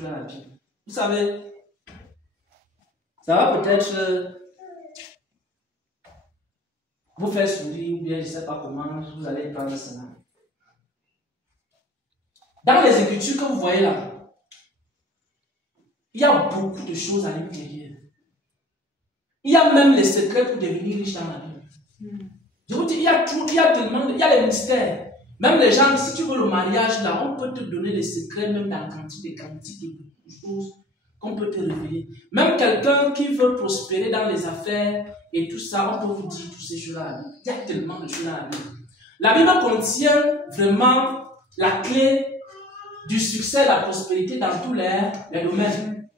Écritures dans la Bible. Vous savez, ça va peut-être vous faire sourire ou bien je ne sais pas comment vous allez prendre cela. Dans les Écritures que vous voyez là, il y a beaucoup de choses à l'intérieur. Il y a même les secrets pour devenir riche dans la Bible. Je vous dis, il y a tout, il y a tellement, il y a les mystères. Même les gens, si tu veux le mariage là, on peut te donner les secrets, même dans la quantité de choses qu'on peut te révéler. Même quelqu'un qui veut prospérer dans les affaires et tout ça, on peut vous dire toutes ces choses-là. Il y a tellement de choses dans la Bible. La Bible contient vraiment la clé du succès, la prospérité dans tous les domaines.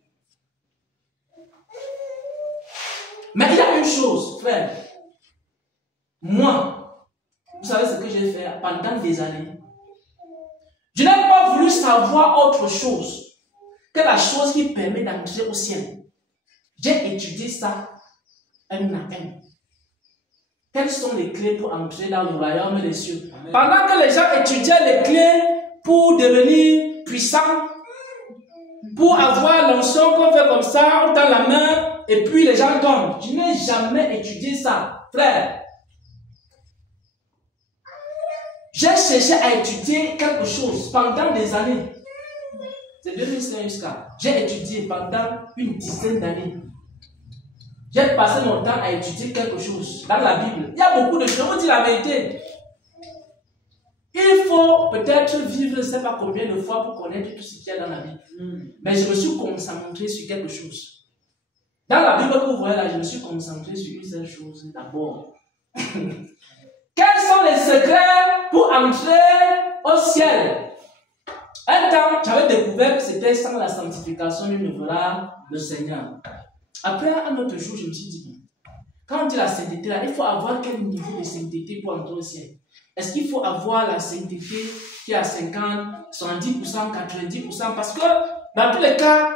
Mais il y a une chose, frère. Moi, vous savez ce que j'ai fait pendant des années? Je n'ai pas voulu savoir autre chose que la chose qui permet d'entrer au ciel. J'ai étudié ça un à un. Quelles sont les clés pour entrer dans le royaume des cieux? Amen. Pendant que les gens étudiaient les clés pour devenir puissants, pour avoir l'onction qu'on fait comme ça, on tend la main et puis les gens tombent. Je n'ai jamais étudié ça, frère. J'ai cherché à étudier quelque chose pendant des années. C'est 2005 jusqu'à. J'ai étudié pendant une dizaine d'années. J'ai passé mon temps à étudier quelque chose dans la Bible. Il y a beaucoup de choses. Je vous dis la vérité. Il faut peut-être vivre, je ne sais pas combien de fois pour connaître tout ce qu'il y a dans la Bible. Mais je me suis concentré sur quelque chose. Dans la Bible que vous voyez là, je me suis concentré sur une seule chose d'abord. Quels sont les secrets pour entrer au ciel? Un temps, j'avais découvert que c'était sans la sanctification, nul ne verra le Seigneur. Après, un autre jour, je me suis dit, quand on dit la sainteté, là, il faut avoir quel niveau de sainteté pour entrer au ciel? Est-ce qu'il faut avoir la sainteté qui est à 50, 70%, 90%? Parce que, dans tous les cas,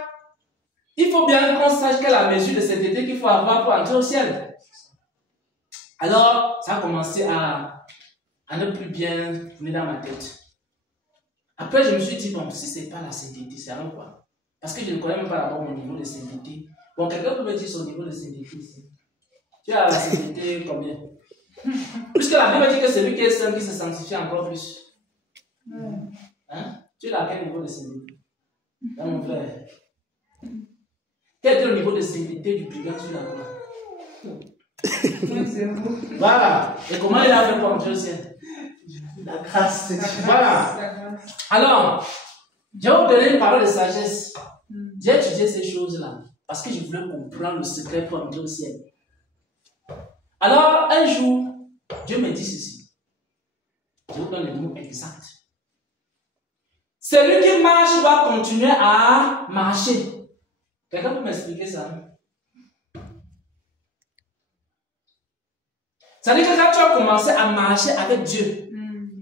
il faut bien qu'on sache quelle est la mesure de sainteté qu'il faut avoir pour entrer au ciel. Alors, ça a commencé à ne plus bien venir dans ma tête. Après, je me suis dit, bon, si ce n'est pas la sainteté, c'est alors quoi? Parce que je ne connais même pas d'abord mon niveau de sainteté. Bon, quelqu'un peut me dire son niveau de sainteté ici. Tu as la sainteté combien? Puisque la Bible dit que celui qui est saint, qui se sanctifie encore plus. Hein? Tu es à quel niveau de sainteté? Hein, mon frère? Quel est le niveau de sainteté du brigand sur la croix? Voilà. Et comment il a fait pour entrer au ciel? La grâce de Dieu. Voilà. Alors, je vais vous donner une parole de sagesse. J'ai étudié ces choses-là parce que je voulais comprendre le secret pour entrer au ciel. Alors, un jour, Dieu me dit ceci. Je vous donne le mot exact. Celui qui marche va continuer à marcher. Quelqu'un peut m'expliquer ça? Ça veut dire que quand tu as commencé à marcher avec Dieu,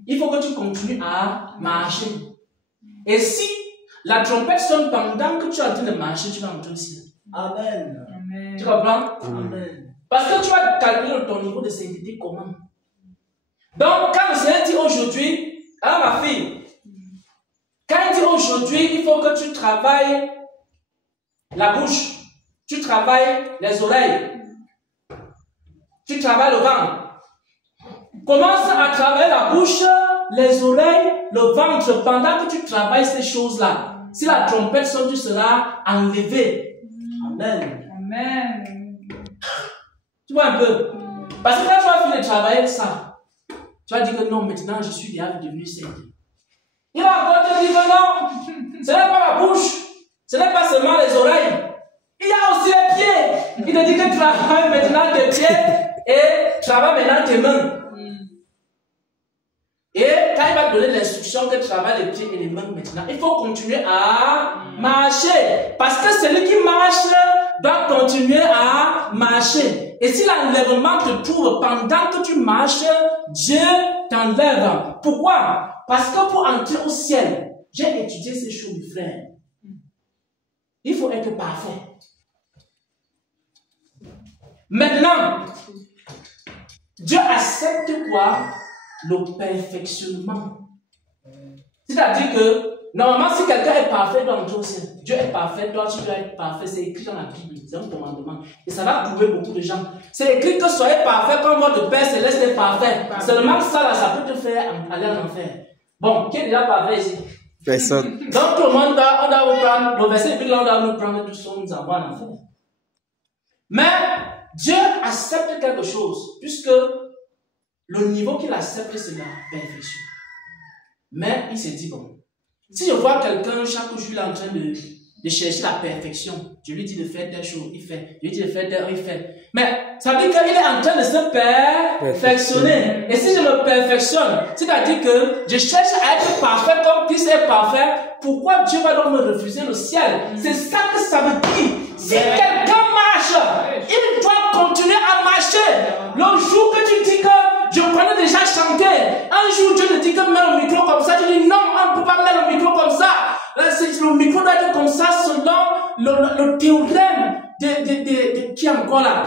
il faut que tu continues à marcher. Et si la trompette sonne pendant que tu es en train de marcher, tu vas entrer au ciel. Amen. Amen. Tu comprends? Amen. Parce que tu vas calculer ton niveau de sainteté comment? Donc, quand le Seigneur dit aujourd'hui, alors ma fille, quand il dit aujourd'hui, il faut que tu travailles la bouche, tu travailles les oreilles, tu travailles le ventre. Commence à travailler la bouche, les oreilles, le ventre pendant que tu travailles ces choses-là. Si la trompette sonne, tu seras enlevé. Amen. Amen. Tu vois un peu? Parce que quand tu vas finir de travailler ça, tu vas dire que non, maintenant je suis déjà devenu saint. Il va encore te dire que non, ce n'est pas la bouche, ce n'est pas seulement les oreilles. Il y a aussi les pieds. Il te dit que travaille maintenant tes pieds et travaille maintenant tes mains. Et quand il va te donner l'instruction que tu travailles les pieds et les mains maintenant, il faut continuer à marcher. Parce que celui qui marche doit continuer à marcher. Et si l'enlèvement te trouve pendant que tu marches, Dieu t'enlève. Pourquoi? Parce que pour entrer au ciel, j'ai étudié ces choses, mes frères. Il faut être parfait. Maintenant, Dieu accepte quoi? Le perfectionnement. C'est-à-dire que Normalement, si quelqu'un est parfait, il doit entrer au ciel. Dieu est parfait, toi tu dois être parfait. C'est écrit dans la Bible, c'est un commandement. Et ça va prouver beaucoup de gens. C'est écrit que soyez parfait comme votre Père Céleste est parfait. Seulement ça, là, ça peut te faire aller en enfer. Bon, qui est déjà parfait ici? Personne. Donc tout le monde, on doit vous prendre, le verset biblique, on doit nous prendre tous, on nous envoie en enfer. Mais Dieu accepte quelque chose, puisque le niveau qu'il accepte, c'est la perfection. Mais il s'est dit, bon, si je vois quelqu'un, chaque jour, il est en train de chercher la perfection, je lui dis de faire telle chose, il fait. Je lui dis de faire telle, il fait. Mais ça veut dire qu'il est en train de se perfectionner. Et si je me perfectionne, c'est-à-dire que je cherche à être parfait comme Christ est parfait, pourquoi Dieu va donc me refuser le ciel? C'est ça que ça veut dire. Si quelqu'un marche, il doit continuer à marcher. Le jour que tu dis que je connais déjà chanter, un jour Dieu te dit que mets le micro comme ça, tu dis non, on ne peut pas mettre le micro comme ça. Le micro doit être comme ça selon le théorème de qui est encore là.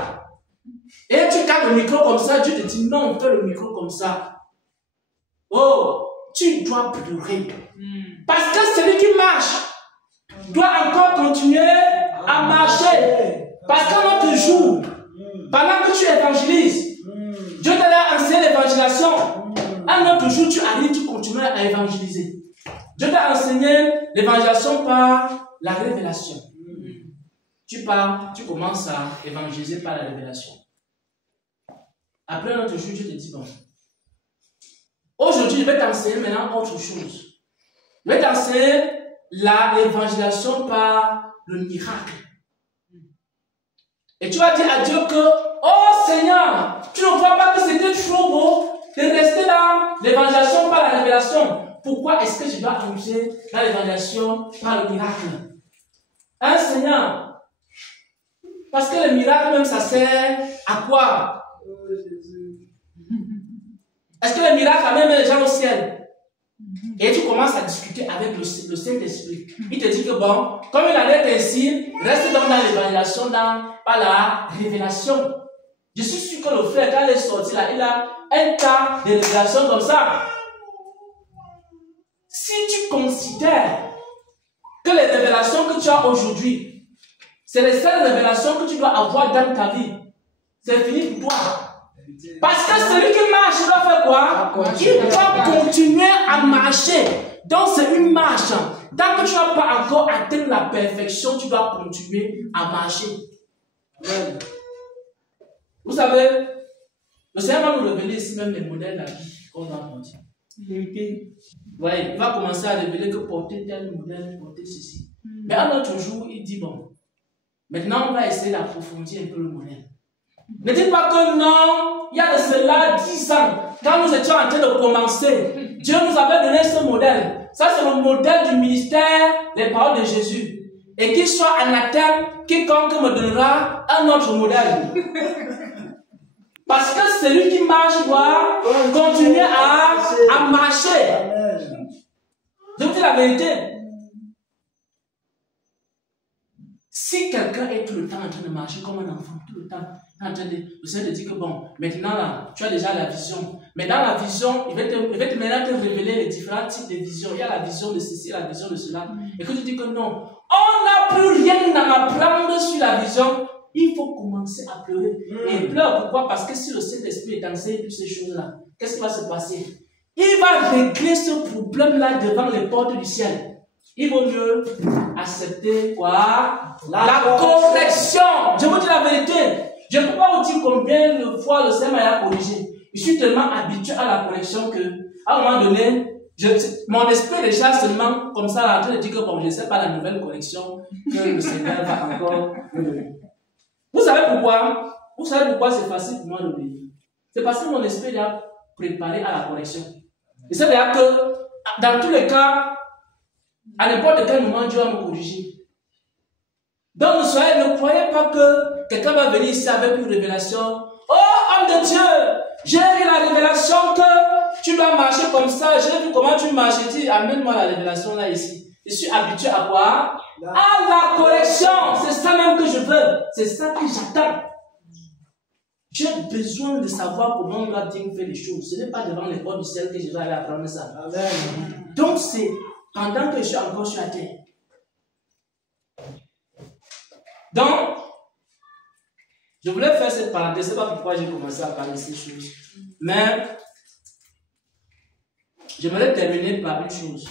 Et tu gardes le micro comme ça, Dieu te dit non, fais le micro comme ça. Oh, tu dois pleurer. Parce que celui qui marche doit encore continuer à marcher. Parce qu'un autre jour, pendant que tu évangélises, Dieu t'a enseigné l'évangélisation. Un autre jour, tu arrives, tu continues à évangéliser. Dieu t'a enseigné l'évangélisation par la révélation. Tu pars, tu commences à évangéliser par la révélation. Après un autre jour, Dieu te dit, bon, aujourd'hui, je vais t'enseigner maintenant autre chose. Je vais t'enseigner l'évangélisation par le miracle. Et tu vas dire à Dieu que, oh Seigneur, tu ne vois pas que c'était trop beau de rester dans l'évangélisation par la révélation. Pourquoi est-ce que je dois entrer dans l'évangélisation par le miracle? Hein, Seigneur? Parce que le miracle même, ça sert à quoi? Est-ce que le miracle amène les gens au ciel? Et tu commences à discuter avec le Saint-Esprit. Il te dit que bon, comme il en est ainsi, reste donc dans l'évangélisation, par la révélation. Je suis sûr que le frère, quand il est sorti là, il a un tas de révélations comme ça. Si tu considères que les révélations que tu as aujourd'hui, c'est les seules révélations que tu dois avoir dans ta vie, c'est fini pour toi. Parce que celui qui marche, il doit faire quoi? Il doit continuer à marcher. Donc c'est une marche. Tant que tu n'as pas encore atteint la perfection, tu dois continuer à marcher. Vous savez, le Seigneur va nous révéler ici même les modèles de la vie qu'on doit porter. Ouais, il va commencer à révéler que porter tel modèle, porter ceci. Mais un autre jour, il dit bon, maintenant on va essayer d'approfondir un peu le modèle. Ne dites pas que non, il y a de cela 10 ans, quand nous étions en train de commencer, Dieu nous avait donné ce modèle. Ça, c'est le modèle du ministère, les paroles de Jésus. Et qu'il soit anathème, quiconque me donnera un autre modèle. Parce que celui qui marche doit continuer à marcher. Je vous dis la vérité. Si quelqu'un est tout le temps en train de marcher comme un enfant, tout le temps en train de... Le Seigneur te dit que bon, maintenant là, tu as déjà la vision. Mais dans la vision, il va te maintenant te révéler les différents types de visions. Il y a la vision de ceci, la vision de cela. Et que tu dis que non, on n'a plus rien à apprendre sur la vision. Il faut commencer à pleurer. Et il pleure, pourquoi? Parce que si le Saint-Esprit t'enseigne toutes ces choses-là, qu'est-ce qui va se passer? Il va régler ce problème-là devant les portes du ciel. Il vaut mieux accepter quoi? La correction. Je vous dis la vérité. Je ne peux pas vous dire combien de fois le Seigneur m'a corrigé. Je suis tellement habitué à la correction que, à un moment donné, mon esprit déjà seulement comme ça, en train de dire que bon, je ne sais pas la nouvelle correction que le Seigneur va encore me donner. Vous savez pourquoi? Vous savez pourquoi c'est facile pour moi d'obéir? C'est parce que mon esprit est préparé à la correction. Et c'est-à-dire que, dans tous les cas, à n'importe quel moment, Dieu va me corriger. Donc, ne croyez pas que quelqu'un va venir ici avec une révélation. Oh, homme de Dieu, j'ai eu la révélation que tu dois marcher comme ça. J'ai vu comment tu marches. Je dis, amène-moi la révélation là ici. Je suis habitué à quoi? À la correction. C'est ça même que je veux. C'est ça que j'attends. J'ai besoin de savoir comment on doit bien faire les choses. Ce n'est pas devant les portes du ciel que je vais aller apprendre ça. Amen. Donc, c'est pendant que je suis encore sur la terre. Donc, je voulais faire cette parenthèse, je ne sais pas pourquoi j'ai commencé à parler de ces choses. Mais, j'aimerais terminer par une chose.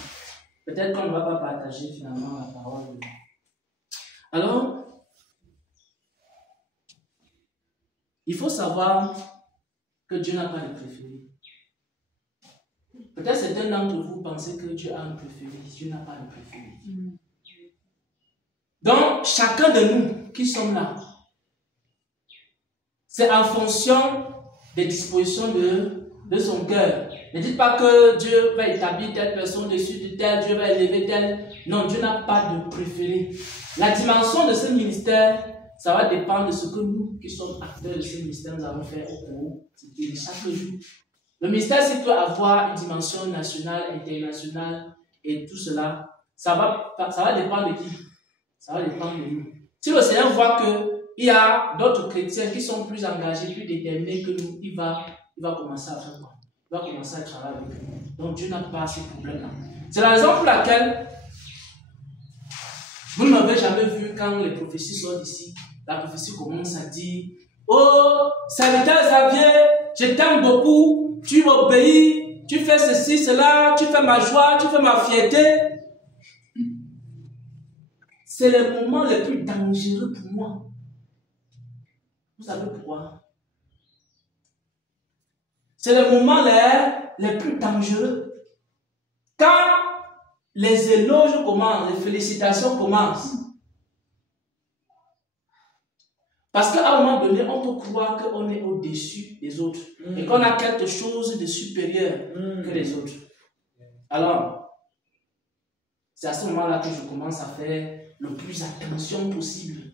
Peut-être qu'on ne va pas partager finalement la parole de Dieu. Alors, il faut savoir que Dieu n'a pas de préféré. Peut-être certains d'entre vous pensez que Dieu a un préféré. Dieu n'a pas de préféré. Donc, chacun de nous qui sommes là, c'est en fonction des dispositions de son cœur. Ne dites pas que Dieu va établir telle personne dessus de telle, Dieu va élever telle. Non, Dieu n'a pas de préféré. La dimension de ce ministère, ça va dépendre de ce que nous, qui sommes acteurs de ce ministère, nous allons faire au cours de chaque jour. Le ministère, s'il peut avoir une dimension nationale, internationale et tout cela, ça va dépendre de qui? Ça va dépendre de nous. Si le Seigneur voit qu'il y a d'autres chrétiens qui sont plus engagés, plus déterminés que nous, il va commencer à faire quoi? Il va commencer à travailler avec nous. Donc Dieu n'a pas ces problèmes-là. C'est la raison pour laquelle vous ne m'avez jamais vu quand les prophéties sortent ici. La prophétie commence à dire: oh, serviteur Xavier, je t'aime beaucoup, tu m'obéis, tu fais ceci, cela, tu fais ma joie, tu fais ma fierté. C'est le moment le plus dangereux pour moi. Vous savez pourquoi? C'est le moment le plus dangereux. Quand les éloges commencent, les félicitations commencent. Parce qu'à un moment donné, on peut croire qu'on est au-dessus des autres et qu'on a quelque chose de supérieur que les autres. Alors, c'est à ce moment-là que je commence à faire le plus attention possible.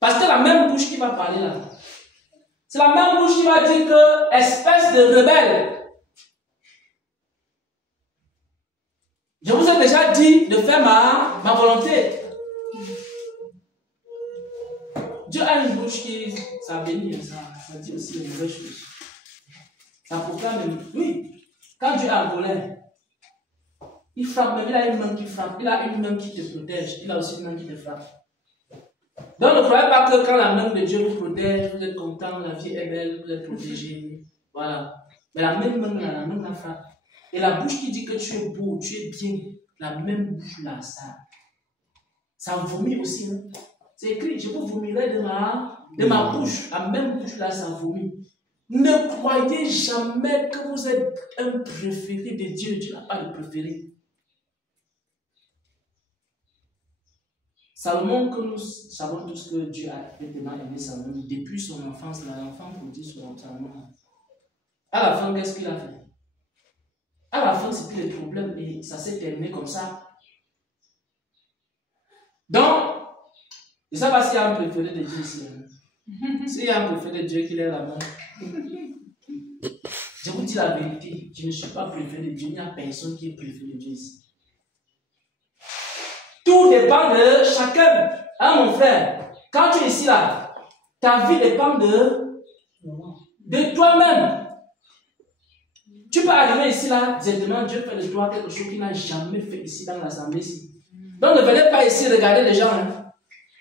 Parce que la même bouche qui va parler là, c'est la même bouche qui va dire que, espèce de rebelle, je vous ai déjà dit de faire ma volonté. Dieu a une bouche qui, ça bénit, ça dit aussi les mauvaises choses. Ça proclame, oui, quand Dieu est en colère, il frappe, même il a une main qui frappe, il a une main qui te protège, il a aussi une main qui te frappe. Donc ne croyez pas que quand la main de Dieu vous protège, vous êtes content, la vie est belle, vous êtes protégé. Voilà. Mais la même main là, la main la frappe. Et la bouche qui dit que tu es beau, tu es bien, la même bouche là, ça vomit aussi. Hein? C'est écrit, je vous vomirai de ma bouche, la même bouche là, ça vomit. Ne croyez jamais que vous êtes un préféré de Dieu. Dieu n'a pas de préféré. Salomon, que nous savons tous que Dieu a tellement aimé Salomon depuis son enfance, l'enfant prodigue sur Salomon. À la fin, qu'est-ce qu'il a fait? À la fin, c'était le problème et ça s'est terminé comme ça. Donc, je ne sais pas s'il y a un préféré de Dieu ici. S'il y a un préféré de Dieu qui lève la main. Je vous dis la vérité, je ne suis pas préféré de Dieu, il n'y a personne qui est préféré de Dieu ici. Tout dépend de chacun. Hein, mon frère? Quand tu es ici là, ta vie dépend de toi-même. Tu peux arriver ici là, directement Dieu fait de toi quelque chose qu'il n'a jamais fait ici dans l'assemblée ici. Donc ne venez pas ici regarder les gens. Hein.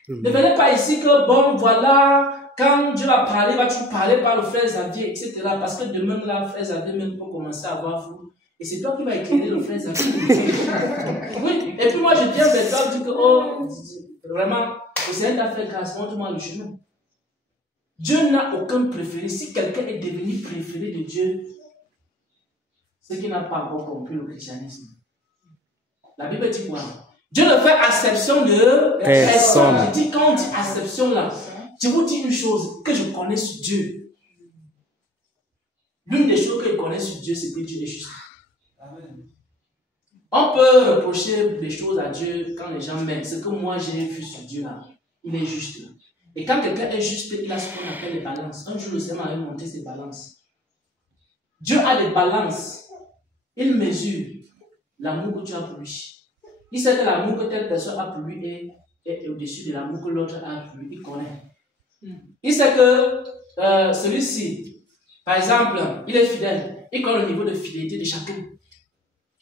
Ne venez pas ici que bon voilà, quand Dieu va parler, il va toujours parler par le frère Xavier, etc. Parce que demain là, le frère Xavier même peut commencer à avoir fou. Et c'est toi qui vas éclairer le frère Xavier. Oui, et puis moi je viens vers toi et dis que oh, vraiment, le Seigneur t'a fait grâce, montre-moi le chemin. Dieu n'a aucun préféré. Si quelqu'un est devenu préféré de Dieu, c'est qu'il n'a pas encore compris le christianisme. La Bible dit quoi? Dieu ne fait acception de personne. Je dis, quand on dit acception là, je vous dis une chose que je connais sur Dieu. L'une des choses que je connais sur Dieu, c'est que Dieu est juste. Amen. On peut reprocher des choses à Dieu quand les gens m'aiment. Ce que moi j'ai vu sur Dieu là, il est juste. Et quand quelqu'un est juste, il a ce qu'on appelle les balances. Un jour, le Seigneur m'avait montré ces balances. Dieu a des balances. Il mesure l'amour que tu as pour lui. Il sait que l'amour que telle personne a pour lui est au-dessus de l'amour que l'autre a pour lui. Il connaît. Il sait que celui-ci, par exemple, il est fidèle. Il connaît le niveau de fidélité de chacun.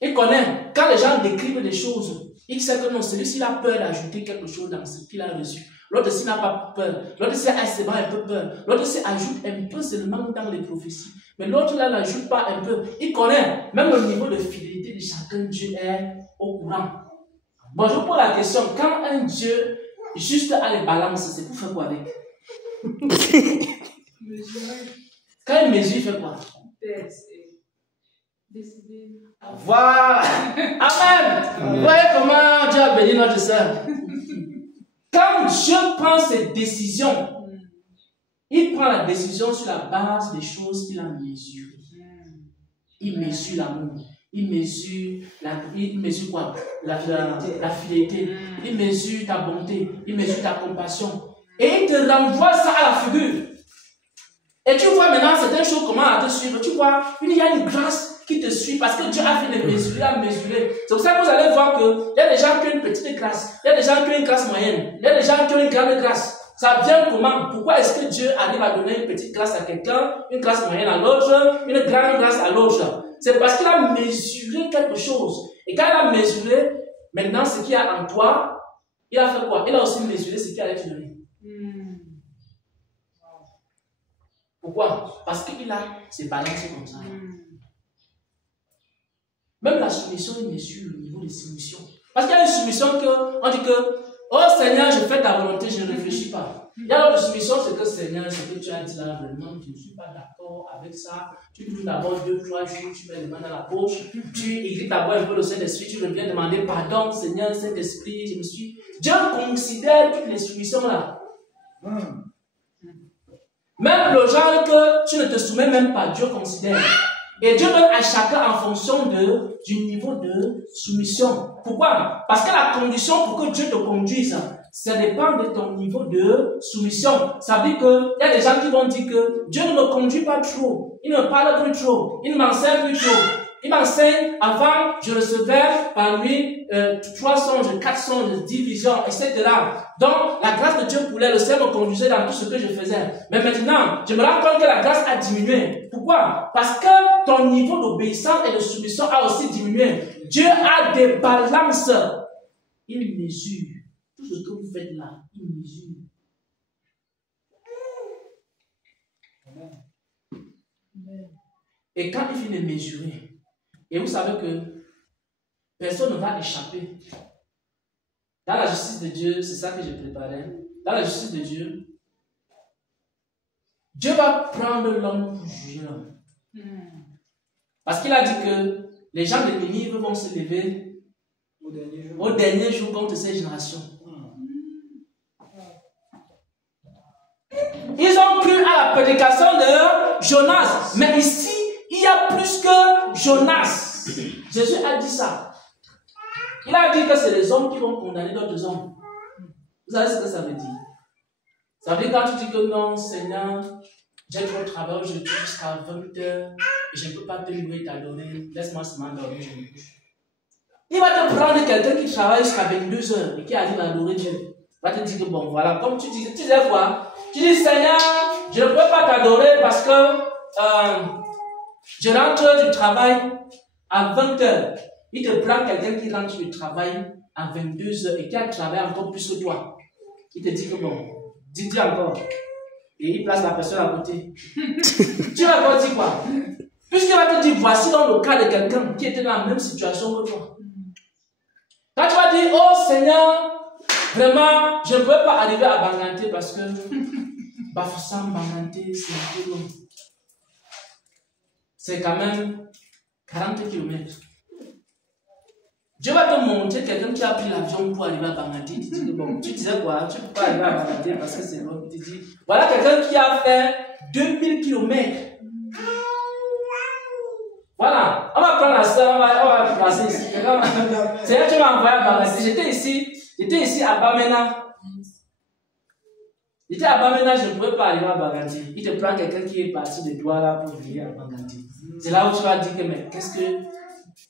Il connaît. Quand les gens décrivent des choses, il sait que non, celui-ci a peur d'ajouter quelque chose dans ce qu'il a reçu. L'autre ci n'a pas peur. L'autre ci a seulement un peu peur. L'autre ci ajoute un peu seulement dans les prophéties. Mais l'autre là n'ajoute pas un peu. Il connaît. Même le niveau de fidélité de chacun, Dieu est au courant. Bon, je vous pose la question. Quand un Dieu juste a les balances, c'est pour faire quoi avec? Quand il mesure, il fait quoi? Décider. Voilà. Amen. Vous voyez comment Dieu a béni notre soeur. Quand Dieu prend ses décisions, il prend la décision sur la base des choses qu'il a mesurées. Il mesure l'amour. Il mesure quoi? La fidélité. Il mesure ta bonté. Il mesure ta compassion. Et il te renvoie ça à la figure. Et tu vois maintenant certaines choses comment te suivre. Tu vois, il y a une grâce qui te suit parce que Dieu a fait les mesurer, a mesuré. C'est pour ça que vous allez voir qu'il y a des gens qui ont une petite grâce, il y a des gens qui ont une grâce moyenne, il y a des gens qui ont une grande grâce. Ça vient comment? Pourquoi est-ce que Dieu arrive à donner une petite grâce à quelqu'un, une grâce moyenne à l'autre, une grande grâce à l'autre? C'est parce qu'il a mesuré quelque chose. Et quand il a mesuré, maintenant ce qu'il y a en toi, il a fait quoi? Il a aussi mesuré ce qu'il allait te donner. Pourquoi? Parce qu'il a ses balances comme ça. Même la soumission, il mesure le niveau de soumission. Parce qu'il y a une soumission on dit que, oh Seigneur, je fais ta volonté, je ne réfléchis pas. Il y a l'autre soumission, c'est que Seigneur, ce que tu as dit là, vraiment, je ne suis pas d'accord avec ça. Tu dis d'abord 2-3 jours, tu mets les mains dans la poche, tu écris d'abord un peu le Saint-Esprit, tu reviens demander pardon, Seigneur, Saint-Esprit, je me suis. Dieu considère toutes les soumissions là. Même le genre que tu ne te soumets même pas, Dieu considère. Et Dieu donne à chacun en fonction du niveau de soumission. Pourquoi? Parce que la condition pour que Dieu te conduise, ça dépend de ton niveau de soumission. Ça veut dire qu'il y a des gens qui vont dire que Dieu ne me conduit pas trop, il ne me parle plus trop, il ne m'enseigne plus trop. Il m'enseigne, avant, je recevais par lui 3 songes, 4 songes, 10 visions, etc. Donc, la grâce de Dieu coulait, le Seigneur me conduisait dans tout ce que je faisais. Mais maintenant, je me rends compte que la grâce a diminué. Pourquoi? Parce que ton niveau d'obéissance et de soumission a aussi diminué. Dieu a des balances. Il mesure. Tout ce que vous faites là, il mesure. Et quand il finit de mesurer, et vous savez que personne ne va échapper. Dans la justice de Dieu, c'est ça que j'ai préparé. Dans la justice de Dieu, Dieu va prendre l'homme pour juger l'homme. Parce qu'il a dit que les gens de Ninive vont se lever au dernier jour contre ces générations. Ils ont cru à la prédication de Jonas. Mais ici, il y a plus que Jonas. Jésus a dit ça. Il a dit que c'est les hommes qui vont condamner d'autres hommes. Vous savez ce que ça veut dire? Ça veut dire quand tu dis que non, Seigneur, j'ai trop de travail aujourd'hui jusqu'à 20h et je ne peux pas te louer et t'adorer. Laisse-moi seulement dormir, je me couche. Il va te prendre quelqu'un qui travaille jusqu'à 22h et qui arrive à adorer Dieu. Il va te dire que bon, voilà, comme tu disais quoi? Tu dis, Seigneur, je ne peux pas t'adorer parce que je rentre du travail à 20h. Il te prend quelqu'un qui rentre du travail à 22h et qui a travaillé encore plus que toi. Il te dit que bon, dis encore. Et il place la personne à côté. Tu vas pas dire quoi? Puisqu'il va te dire, voici dans le cas de quelqu'un qui était dans la même situation que toi. Quand tu vas dire, oh Seigneur, vraiment, je ne peux pas arriver à Banganté parce que Bafoussam, Banganté, c'est un peu long. C'est quand même 40 km. Dieu va te montrer quelqu'un qui a pris l'avion pour arriver à Banganté. Tu dis que bon, tu disais quoi? Tu ne peux pas arriver à Banganté parce que c'est long. Tu dis, voilà quelqu'un qui a fait 2000 km. Voilà, on va prendre la soeur, on va placer ici. C'est-à-dire tu m'as envoyé à Banganté. J'étais ici à Bamena. J'étais à Bamena, je ne pouvais pas arriver à Banganté. Il te prend quelqu'un qui est parti de Douala pour venir à Banganté. C'est là où tu vas dire que, mais qu'est-ce que.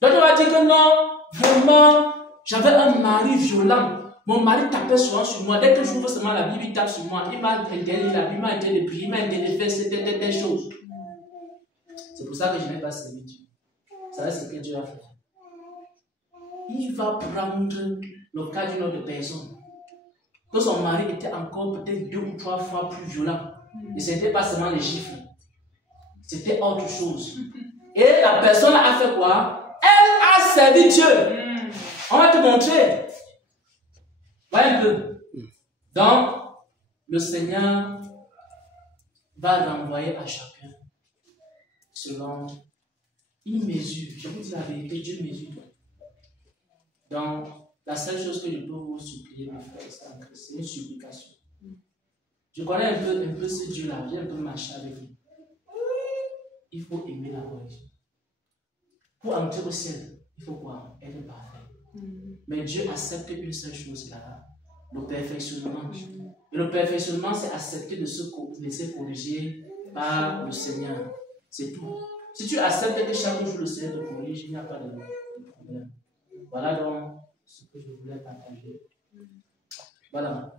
Donc tu vas dire que non, vraiment, j'avais un mari violent. Mon mari tapait souvent sur moi. Dès que j'ouvre seulement la Bible, il tape sur moi. Il m'a interdit la Bible, il m'a interdit de prier, il m'a interdit de faire des choses. C'est pour ça que je n'ai pas servi Dieu. Vous savez ce que Dieu a fait? il va prendre le cas d'une autre personne. Que son mari était encore peut-être 2 ou 3 fois plus violent. Et ce n'était pas seulement les chiffres. C'était autre chose. Et la personne a fait quoi? Elle a servi Dieu. On va te montrer. Voyez un peu. Donc, le Seigneur va renvoyer à chacun selon une mesure. Je vous dis la vérité, Dieu mesure. Donc, la seule chose que je peux vous supplier, mes frères, c'est une supplication. Je connais un peu ce Dieu-là, j'ai un peu marché avec lui. Il faut aimer la religion. Pour entrer au ciel, il faut quoi? Être parfait. Mais Dieu accepte une seule chose là, le perfectionnement. Et le perfectionnement, c'est accepter de se laisser corriger par le Seigneur. C'est tout. Si tu acceptes que chaque jour le Seigneur te corrige, il n'y a pas de problème. Voilà donc ce que je voulais partager. Voilà.